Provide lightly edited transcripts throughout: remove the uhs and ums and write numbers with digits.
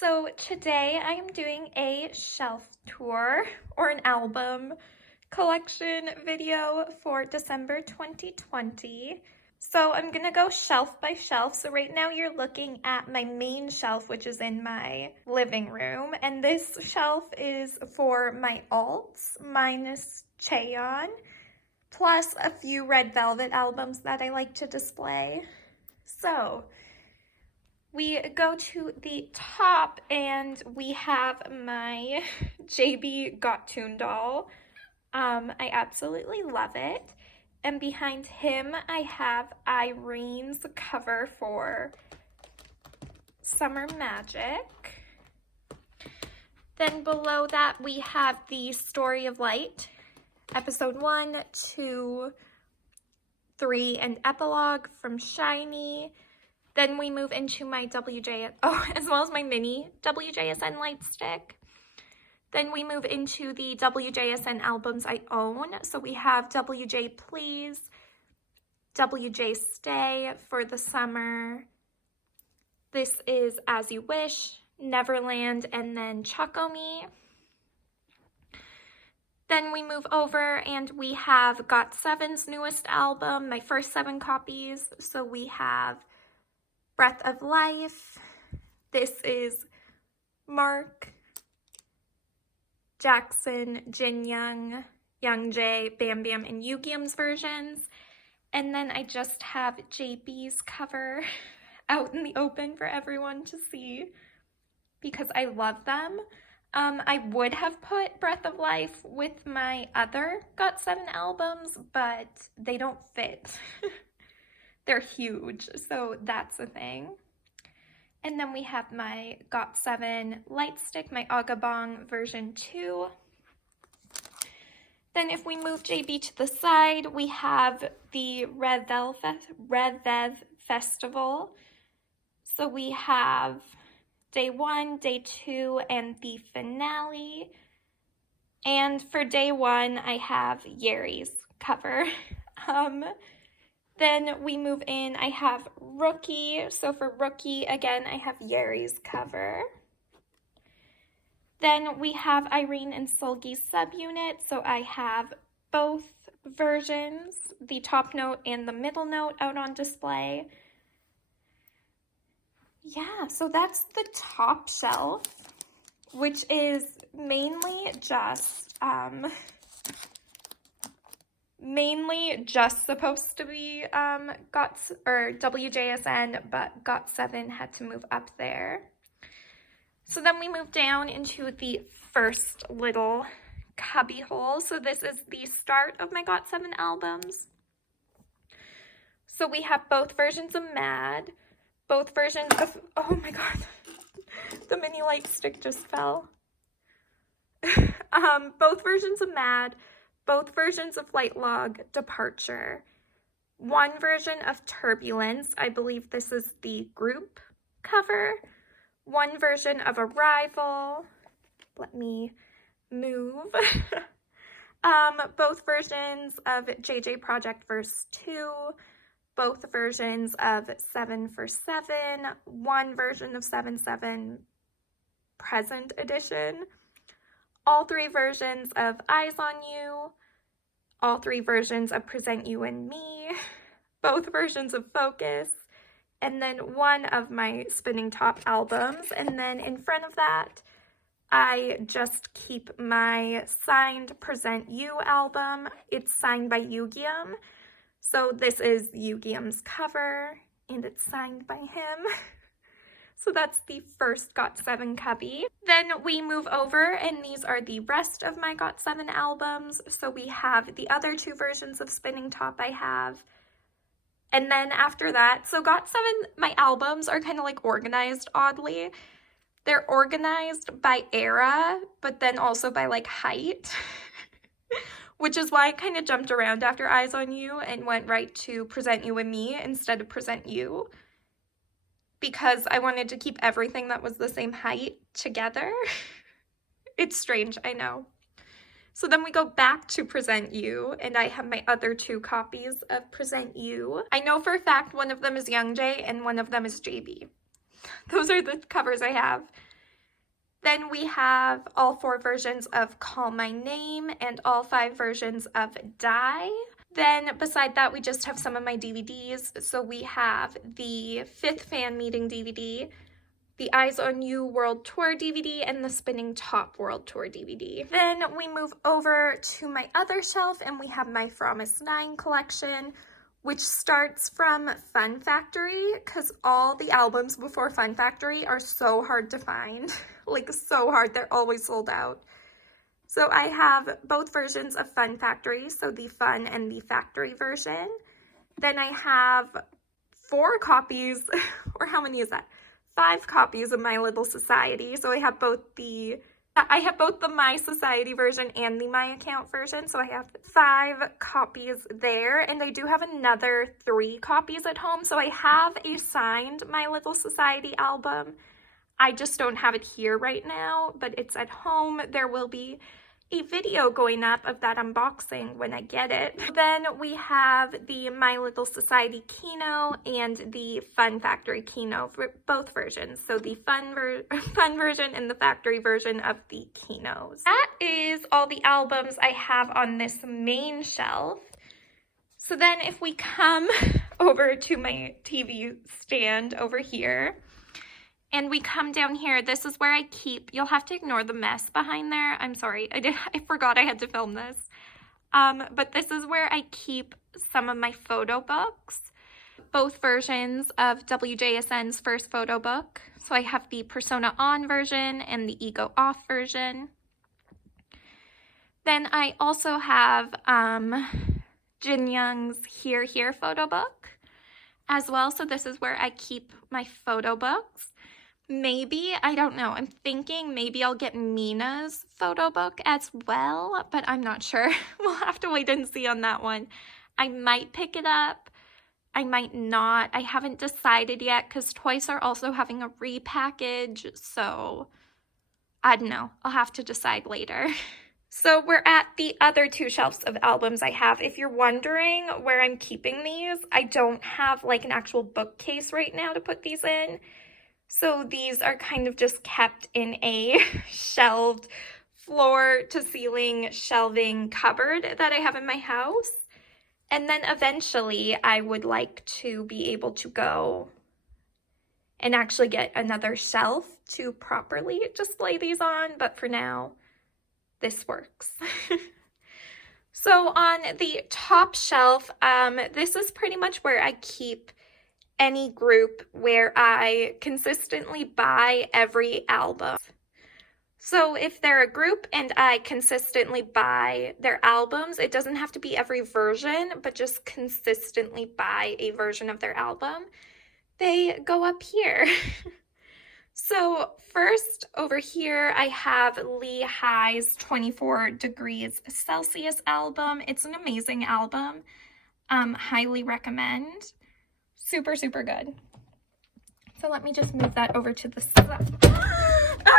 So today I am doing a shelf tour or an album collection video for December 2020. So I'm gonna go shelf by shelf. So right now you're looking at my main shelf, which is in my living room. And this shelf is for my alts minus Cheon, plus a few Red Velvet albums that I like to display. So we go to the top and we have my JB Got7 doll. I absolutely love it. And behind him, I have Irene's cover for Summer Magic. Then below that, we have the Story of Light, episode 1, 2, 3, and epilogue from SHINee. Then we move into my as well as my mini WJSN light stick. Then we move into the WJSN albums I own. So we have WJ Please, WJ Stay for the summer. This is As You Wish, Neverland, and then Choco Me. Then we move over and we have Got7's newest album, my first 7 copies. So we have Breath of Life. This is Mark, Jackson, Jin Young, Young Jae, Bam Bam, and Yugyeom's versions. And then I just have JB's cover out in the open for everyone to see because I love them. I would have put Breath of Life with my other Got7 albums, but they don't fit. They're huge, so that's a thing. And then we have my Got7 light stick, my Agabong version 2. Then if we move JB to the side, we have the Red Velvet Festival. So we have day 1, day 2, and the finale. And for day 1, I have Yeri's cover. Then we move in, I have Rookie. So for Rookie, again, I have Yeri's cover. Then we have Irene and Seulgi's subunit. So I have both versions, the top note and the middle note out on display. Yeah, so that's the top shelf, which is mainly just supposed to be WJSN, but Got7 had to move up there. So then we move down into the first little cubby hole. So this is the start of my Got7 albums. So we have both versions of Mad, both versions of, oh my god, the mini light stick just fell. Both versions of Mad, both versions of Light Log, Departure, one version of Turbulence, I believe this is the group cover, one version of Arrival, let me move, both versions of JJ Project Verse 2, both versions of 7 for 7, one version of 7/7 Present Edition, all 3 versions of Eyes on You, all 3 versions of Present You and Me, both versions of Focus, and then one of my Spinning Top albums. And then in front of that, I just keep my signed Present You album. It's signed by Yugyeom. So this is Yugyeom's cover, and it's signed by him. So that's the first Got7 cubby. Then we move over, and these are the rest of my Got7 albums. So we have the other 2 versions of Spinning Top I have. And then after that, so Got7, my albums are kind of like organized oddly. They're organized by era, but then also by like height. Which is why I kind of jumped around after Eyes on You and went right to Present You and Me instead of Present You. Because I wanted to keep everything that was the same height together. It's strange, I know. So then we go back to Present You, and I have my other 2 copies of Present You. I know for a fact one of them is Young Jae and one of them is JB. Those are the covers I have. Then we have all 4 versions of Call My Name and all 5 versions of Die. Then beside that, we just have some of my DVDs. So we have the 5th Fan Meeting DVD, the Eyes on You World Tour DVD, and the Spinning Top World Tour DVD. Then we move over to my other shelf and we have my Promise 9 collection, which starts from Fun Factory, because all the albums before Fun Factory are so hard to find. Like, so hard. They're always sold out. So I have both versions of Fun Factory, so the Fun and the Factory version. Then I have 4 copies, or how many is that? 5 copies of My Little Society. So I have both the My Society version and the My Account version. So I have 5 copies there, and I do have another 3 copies at home. So I have a signed My Little Society album. I just don't have it here right now, but it's at home. There will be a video going up of that unboxing when I get it. Then we have the My Little Society Kino and the Fun Factory Kino for both versions. So the fun version and the factory version of the Kinos. That is all the albums I have on this main shelf. So then if we come over to my TV stand over here, and we come down here, this is where I keep, you'll have to ignore the mess behind there. I'm sorry, I forgot I had to film this. But this is where I keep some of my photo books, both versions of WJSN's first photo book. So I have the Persona On version and the Ego Off version. Then I also have Jin Young's Here Here photo book as well. So this is where I keep my photo books. Maybe, I don't know, I'm thinking maybe I'll get Mina's photo book as well, but I'm not sure. We'll have to wait and see on that one. I might pick it up, I might not. I haven't decided yet because Twice are also having a repackage, so I don't know. I'll have to decide later. So we're at the other 2 shelves of albums I have. If you're wondering where I'm keeping these, I don't have like an actual bookcase right now to put these in. So these are kind of just kept in a shelved floor-to-ceiling shelving cupboard that I have in my house. And then eventually I would like to be able to go and actually get another shelf to properly display these on. But for now, this works. So on the top shelf, this is pretty much where I keep any group where I consistently buy every album. So if they're a group and I consistently buy their albums, it doesn't have to be every version, but just consistently buy a version of their album, they go up here. So first over here, I have Lee High's 24 Degrees Celsius album. It's an amazing album. Highly recommend. Super, super good. So let me just move that over to the side. Oh, no!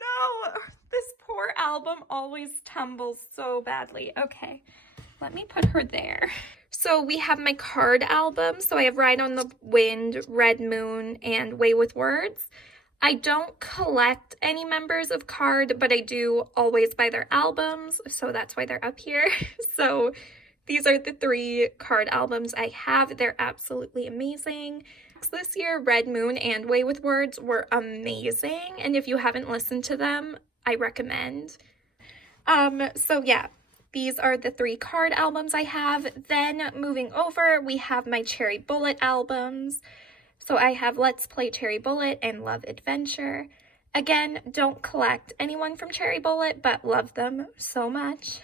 No! This poor album always tumbles so badly. Okay, let me put her there. So we have my card album. So I have Ride on the Wind, Red Moon, and Way with Words. I don't collect any members of KARD, but I do always buy their albums. So that's why they're up here. So these are the 3 KARD albums I have. They're absolutely amazing. This year, Red Moon and Way with Words were amazing. And if you haven't listened to them, I recommend. So yeah, these are the 3 KARD albums I have. Then moving over, we have my Cherry Bullet albums. So I have Let's Play Cherry Bullet and Love Adventure. Again, don't collect anyone from Cherry Bullet, but love them so much.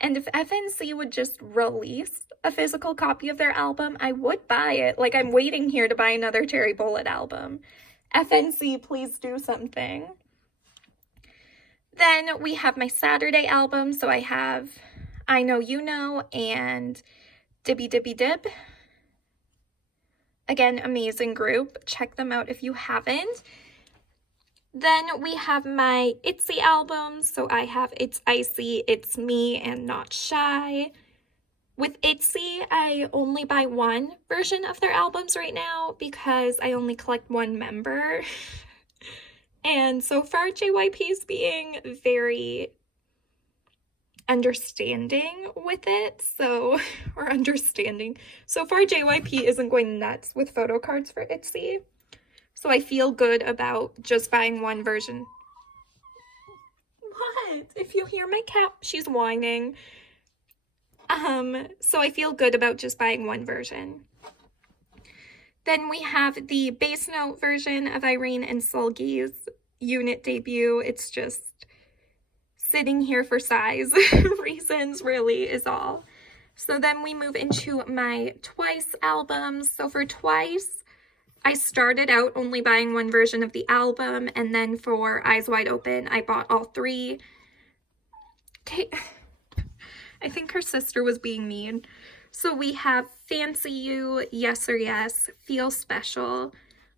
And if FNC would just release a physical copy of their album, I would buy it. Like, I'm waiting here to buy another Cherry Bullet album. FNC, please do something. Then we have my Saturday album. So I have I Know You Know and Dibby Dibby Dib. Again, amazing group. Check them out if you haven't. Then we have my ITZY albums. So I have It's Icy, It's Me, and Not Shy. With ITZY, I only buy one version of their albums right now because I only collect one member. And so far, JYP is being very understanding with it, so far JYP isn't going nuts with photo cards for ITZY, so I feel good about just buying one version. What? If you hear my cat, she's whining. So I feel good about just buying one version. Then we have the bass note version of Irene and Seulgi's unit debut. It's just sitting here for size reasons, really, is all. So then we move into my Twice albums. So for Twice, I started out only buying one version of the album, and then for Eyes Wide Open, I bought all three. I think her sister was being mean. So we have Fancy You, Yes or Yes, Feel Special,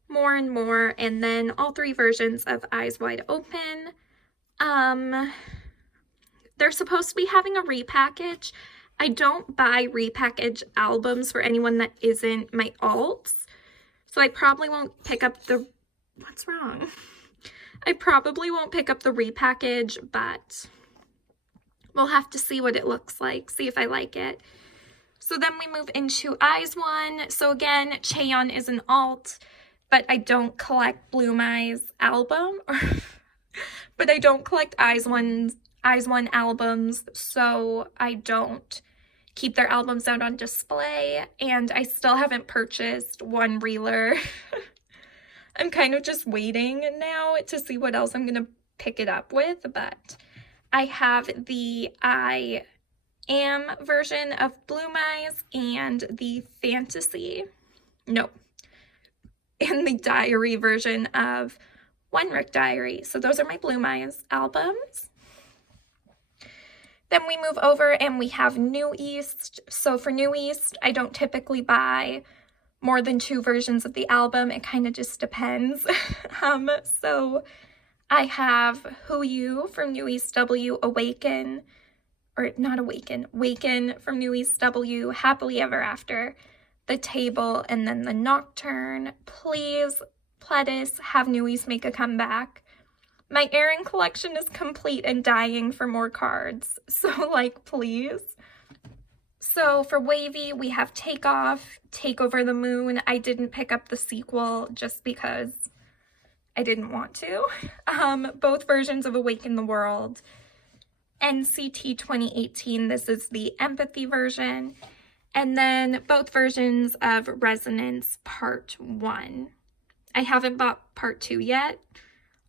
More and More, and then all three versions of Eyes Wide Open. They're supposed to be having a repackage. I don't buy repackaged albums for anyone that isn't my alts. So I probably won't pick up the... What's wrong? I probably won't pick up the repackage, but we'll have to see what it looks like, see if I like it. So then we move into Eyes One. So again, Chaeyeon is an alt, but I don't collect Bloom Eyes album. But I don't collect Eyes One albums, so I don't keep their albums out on display, and I still haven't purchased one reeler. I'm kind of just waiting now to see what else I'm gonna pick it up with, but I have the I Am version of Bloom Eyes and the Diary version of One Rick Diary. So those are my Bloom Eyes albums. Then we move over and we have New East. So for New East, I don't typically buy more than two versions of the album. It kind of just depends. So I have Who You from New East W, Waken from New East W, Happily Ever After, The Table, and then The Nocturne, Please, Pledis, Have New East Make a Comeback. My Aaron collection is complete and dying for more cards, so like, please. So for Wavy, we have Takeoff, Take Over the Moon. I didn't pick up the sequel just because I didn't want to. Both versions of Awaken the World. NCT 2018, this is the Empathy version. And then both versions of Resonance Part 1. I haven't bought Part 2 yet.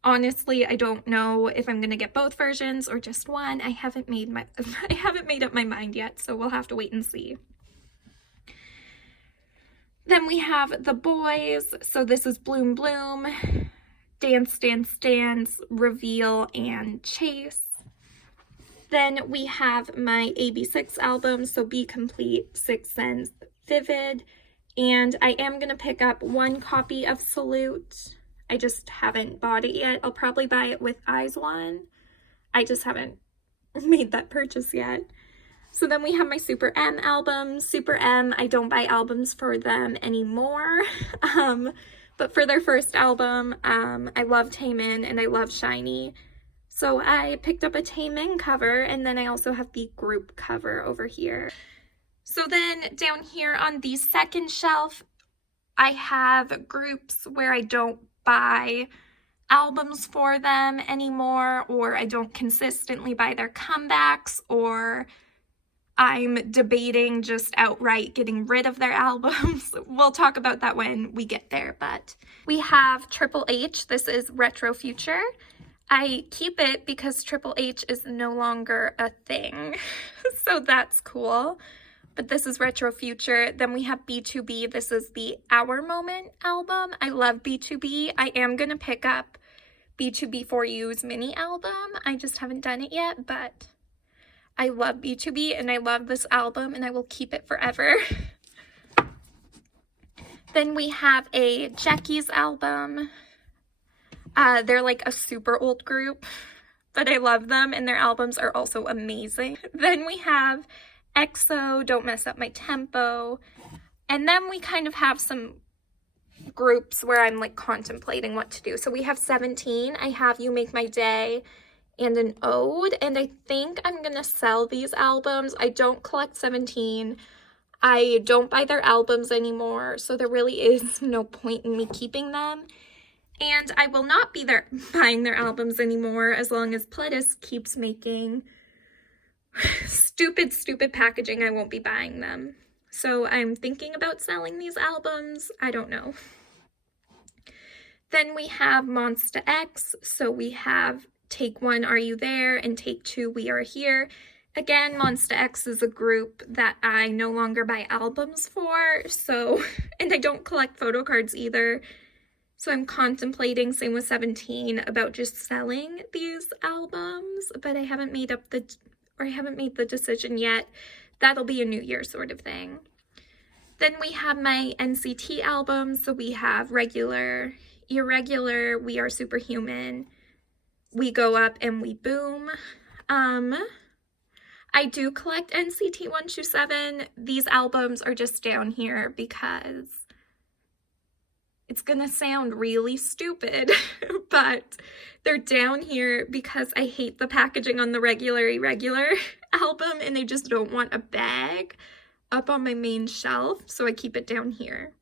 Honestly, I don't know if I'm gonna get both versions or just one. I haven't made up my mind yet, so we'll have to wait and see. Then we have The Boys. So this is Bloom Bloom, Dance Dance Dance, Reveal, and Chase. Then we have my AB6 album, so Be Complete, Sixth Sense, Vivid, and I am gonna pick up one copy of Salute. I just haven't bought it yet. I'll probably buy it with Eyes One. I just haven't made that purchase yet. So then we have my Super M albums. Super M, I don't buy albums for them anymore. But for their first album, I love Taemin and I love Shiny. So I picked up a Taemin cover, and then I also have the group cover over here. So then down here on the second shelf, I have groups where I don't buy albums for them anymore, or I don't consistently buy their comebacks, or I'm debating just outright getting rid of their albums. We'll talk about that when we get there, but we have Triple H. This is Retro Future. I keep it because Triple H is no longer a thing, so that's cool. But this is Retro Future. Then we have B2B. This is the Our Moment album. I love B2B. I am going to pick up B2B4U's mini album. I just haven't done it yet, but I love B2B and I love this album and I will keep it forever. Then we have a Jackie's album. They're like a super old group, but I love them and their albums are also amazing. Then we have EXO, Don't Mess Up My Tempo. And then we kind of have some groups where I'm like contemplating what to do. So we have 17. I have You Make My Day and an Ode. And I think I'm gonna sell these albums. I don't collect 17. I don't buy their albums anymore. So there really is no point in me keeping them. And I will not be buying their albums anymore as long as Pledis keeps making stupid packaging. I won't be buying them. So I'm thinking about selling these albums. I don't know. Then we have Monsta X. So we have Take 1, Are You There? And Take 2, We Are Here. Again, Monsta X is a group that I no longer buy albums for. So, and I don't collect photo cards either. So I'm contemplating, same with 17, about just selling these albums, but I haven't made the decision yet. That'll be a New Year sort of thing. Then we have my NCT albums. So we have Regular, Irregular, We Are Superhuman, We Go Up, and We Boom. I do collect NCT 127. These albums are just down here because it's gonna sound really stupid, but they're down here because I hate the packaging on the Regular Irregular album, and I just don't want a bag up on my main shelf, so I keep it down here.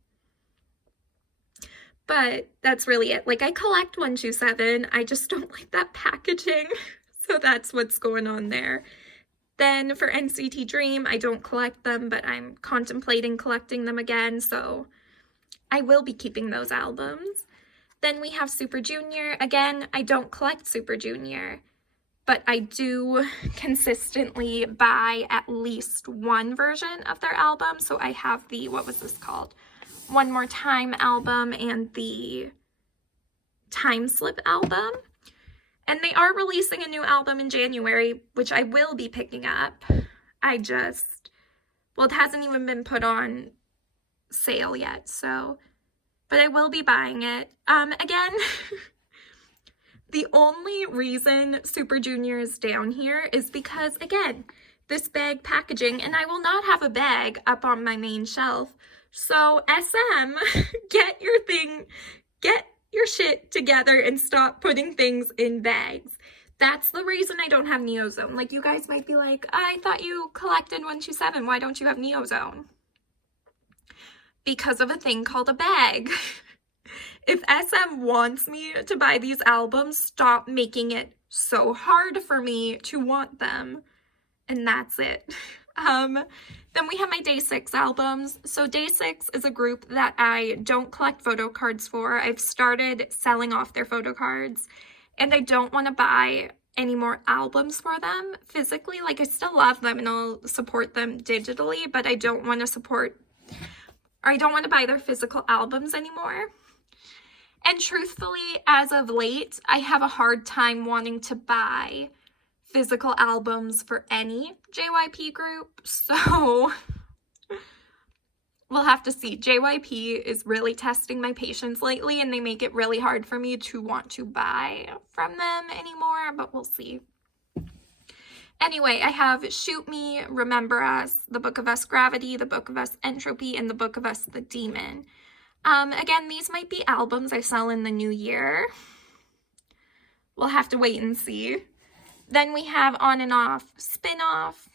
But that's really it. Like, I collect 127, I just don't like that packaging, so that's what's going on there. Then for NCT Dream, I don't collect them, but I'm contemplating collecting them again, so I will be keeping those albums. Then we have Super Junior. Again, I don't collect Super Junior, but I do consistently buy at least one version of their album. So I have the, what was this called? One More Time album and the Time Slip album. And they are releasing a new album in January, which I will be picking up. Well, it hasn't even been put on sale yet, so, but I will be buying it. Again, the only reason Super Junior is down here is because, again, this bag packaging, and I will not have a bag up on my main shelf. So SM, get your shit together and stop putting things in bags. That's the reason I don't have Neozone. Like, you guys might be like, I thought you collected 127. Why don't you have Neozone? Because of a thing called a bag. If SM wants me to buy these albums, stop making it so hard for me to want them. And that's it. Then we have my Day 6 albums. So Day 6 is a group that I don't collect photo cards for. I've started selling off their photo cards, and I don't want to buy any more albums for them physically. Like, I still love them and I'll support them digitally, but I don't want to buy their physical albums anymore. And truthfully, as of late, I have a hard time wanting to buy physical albums for any JYP group, so we'll have to see. JYP is really testing my patience lately, and they make it really hard for me to want to buy from them anymore, but we'll see. Anyway, I have Shoot Me, Remember Us, The Book of Us Gravity, The Book of Us Entropy, and The Book of Us The Demon. Again, these might be albums I sell in the new year. We'll have to wait and see. Then we have On and Off, Spin-Off.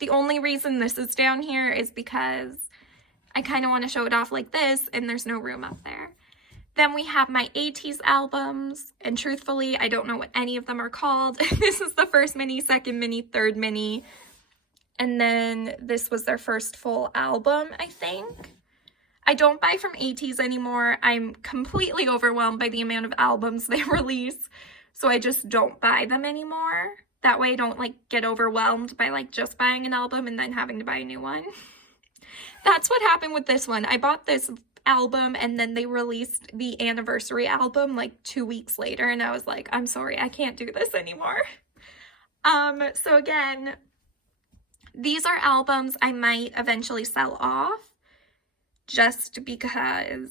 The only reason this is down here is because I kind of want to show it off like this, and there's no room up there. Then we have my 80s albums, and truthfully, I don't know what any of them are called. This is the first mini, second mini, third mini, and then this was their first full album, I think. I don't buy from 80s anymore. I'm completely overwhelmed by the amount of albums they release, so I just don't buy them anymore. That way I don't, like, get overwhelmed by, like, just buying an album and then having to buy a new one. That's what happened with this one. I bought this album and then they released the anniversary album, like, 2 weeks later, and I was like, I'm sorry, I can't do this anymore. So again, these are albums I might eventually sell off just because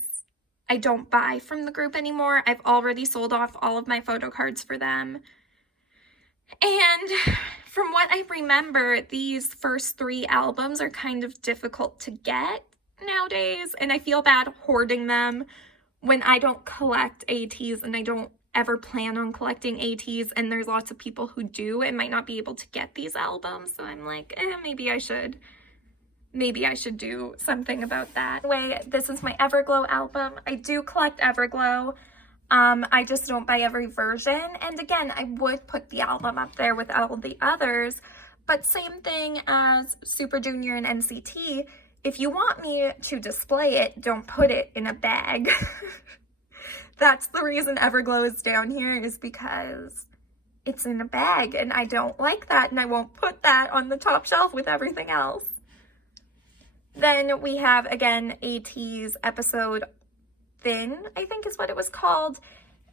I don't buy from the group anymore. I've already sold off all of my photo cards for them. And From what I remember, these first 3 albums are kind of difficult to get nowadays, and I feel bad hoarding them when I don't collect ATs and I don't ever plan on collecting ATs, and there's lots of people who do and might not be able to get these albums. So I'm like, maybe I should do something about that. Anyway, this is my Everglow album. I do collect Everglow. I just don't buy every version. And again, I would put the album up there with all the others, but same thing as Super Junior and NCT. If you want me to display it, don't put it in a bag. That's the reason Everglow is down here, is because it's in a bag and I don't like that, and I won't put that on the top shelf with everything else. Then we have, again, AT's Episode Thin, I think is what it was called.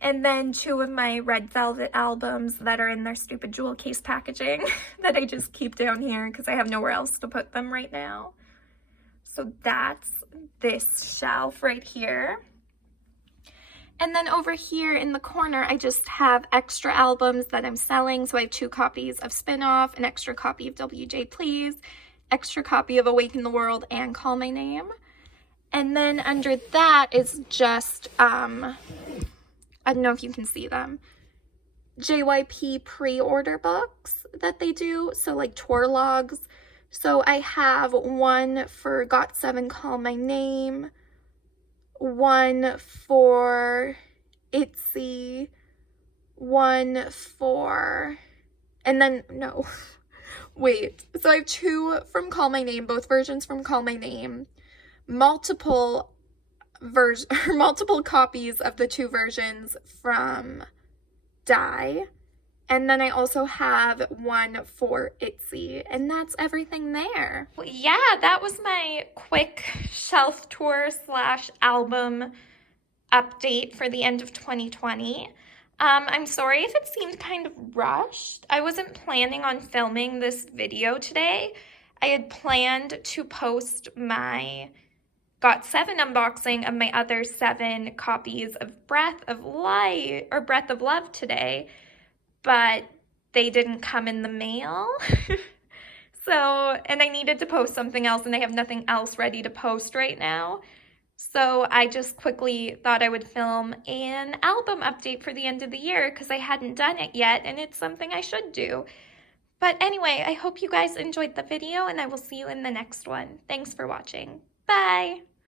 And then 2 of my Red Velvet albums that are in their stupid jewel case packaging that I just keep down here because I have nowhere else to put them right now. So that's this shelf right here. And then over here in the corner, I just have extra albums that I'm selling. So I have 2 copies of Spin-Off, an extra copy of WJ Please, extra copy of Awaken the World, and Call My Name. And then under that is just, I don't know if you can see them, JYP pre-order books that they do. So like tour logs. So I have one for Got7 Call My Name, one for ITZY, one for, and then, no, wait. So I have 2 from Call My Name, both versions from Call My Name, multiple copies of the 2 versions from Die, and then I also have one for ITZY, and that's everything there. Well, yeah, that was my quick shelf tour / album update for the end of 2020. I'm sorry if it seemed kind of rushed. I wasn't planning on filming this video today. I had planned to post my Got7 unboxing of my other 7 copies of Breath of Love today, but they didn't come in the mail. So, and I needed to post something else, and I have nothing else ready to post right now. So I just quickly thought I would film an album update for the end of the year because I hadn't done it yet, and it's something I should do. But anyway, I hope you guys enjoyed the video, and I will see you in the next one. Thanks for watching. Bye!